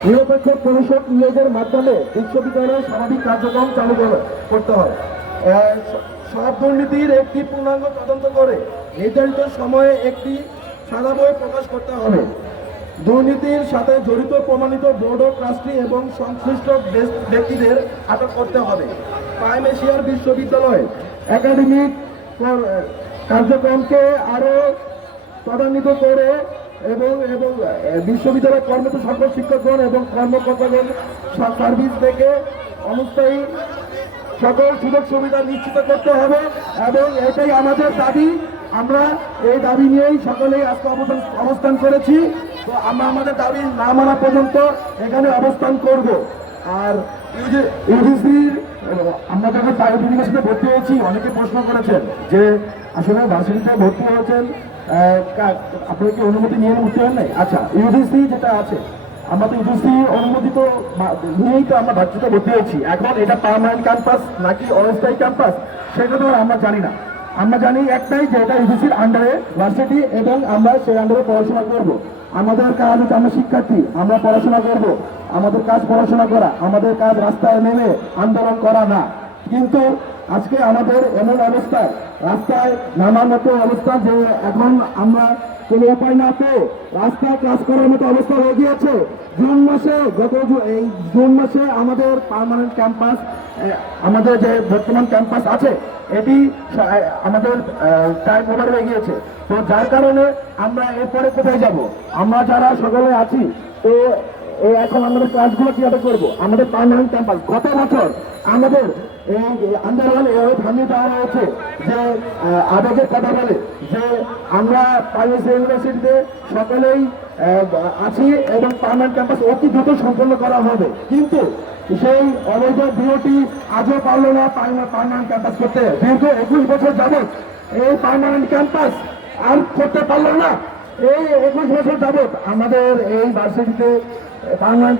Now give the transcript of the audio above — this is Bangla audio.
নিরপেক্ষ পরিষদ নিয়োগের মাধ্যমে বিশ্ববিদ্যালয়ের স্বাভাবিক কার্যক্রম চালু করতে হয়। সব দুর্নীতির একটি পূর্ণাঙ্গ তদন্ত করে নির্ধারিত সময়ে একটি সাদা বই প্রকাশ করতে হবে। দুর্নীতির সাথে জড়িত প্রমাণিত বোর্ড অফ ট্রাস্টি এবং সংশ্লিষ্ট ব্যক্তিদের আটক করতে হবে। প্রাইম এশিয়ার বিশ্ববিদ্যালয় একাডেমিক কার্যক্রমকে আরও ত্বরান্বিত করে এবং এবং আহ, বিশ্ববিদ্যালয়ে কর্মরত সকল শিক্ষকগণ এবং কর্মকর্তাগণ সার্ভিস থেকে অনস্থায়ী সকল সুযোগ সুবিধা নিশ্চিত করতে হবে এবং এটাই আমাদের দাবি। আমরা এই দাবি নিয়েই সকলেই আজকে অবস্থান অবস্থান করেছি। তো আমরা আমাদের দাবি না মানা পর্যন্ত এখানে অবস্থান করব। আর ইউজিসির আমরা যখন প্রাইভেট ইউনিভার্সিটিতে ভর্তি হয়েছি অনেকে প্রশ্ন করেছেন যে আসলে ভার্সিটিতে ভর্তি হয়েছেন আপনারা কি অনুমতি নিয়ে ভর্তি হন নাই? আচ্ছা ইউজিসি যেটা আছে, আমরা তো ইউজিসি তো নিয়েই তো আমরা ভার্সিটিতে ভর্তি হয়েছি এখন এটা পার্মানেন্ট ক্যাম্পাস নাকি অস্থায়ী ক্যাম্পাস সেটা তো আমরা জানি না। আমরা জানি একটাই যে এটা ইউজিসির আন্ডারে ভার্সিটি এবং আমরা সেই আন্ডারে পড়াশোনা করব। আমাদের কাজ হচ্ছে আমরা শিক্ষার্থী, আমরা পড়াশোনা করব। আমাদের কাজ পড়াশোনা করা, আমাদের কাজ রাস্তায় নেমে আন্দোলন করা না। কিন্তু আজকে আমাদের এমন অবস্থা, রাস্তায় নামার মতো অবস্থা যে এখন আমরা কোনো উপায় না পেয়ে রাস্তায় কাজ করার মতো অবস্থা হয়ে গিয়েছে। জুন মাসে গত এই জুন মাসে আমাদের পার্মানেন্ট ক্যাম্পাস আমাদের যে বর্তমান ক্যাম্পাস আছে, এটি আমাদের টাইম ওভার হয়ে গিয়েছে। তো যার কারণে আমরা এরপরে কোথায় যাব? আমরা যারা সকলে আছি, তো এই এখন আমাদের কাজগুলো কীভাবে করব? আমাদের পার্মানেন্ট ক্যাম্পাস, গত বছর আমাদের এই আন্দোলন এভাবে থামিয়ে দেওয়া হয়েছে যে আবেগের কথা বলে, যে আমরা প্রাইভেট ইউনিভার্সিটিতে সকলেই আছি এবং পার্মানেন্ট ক্যাম্পাস অতি দ্রুত সম্পন্ন করা হবে। কিন্তু সেই অবৈধ বিওটি আজও পারল না পার্মানেন্ট ক্যাম্পাস করতে। দীর্ঘ একুশ বছর যাবৎ এই পার্মানেন্ট ক্যাম্পাস আর করতে পারল না। এই একুশ বছর যাবৎ আমাদের এই ভার্সিটিতে পার্মানেন্ট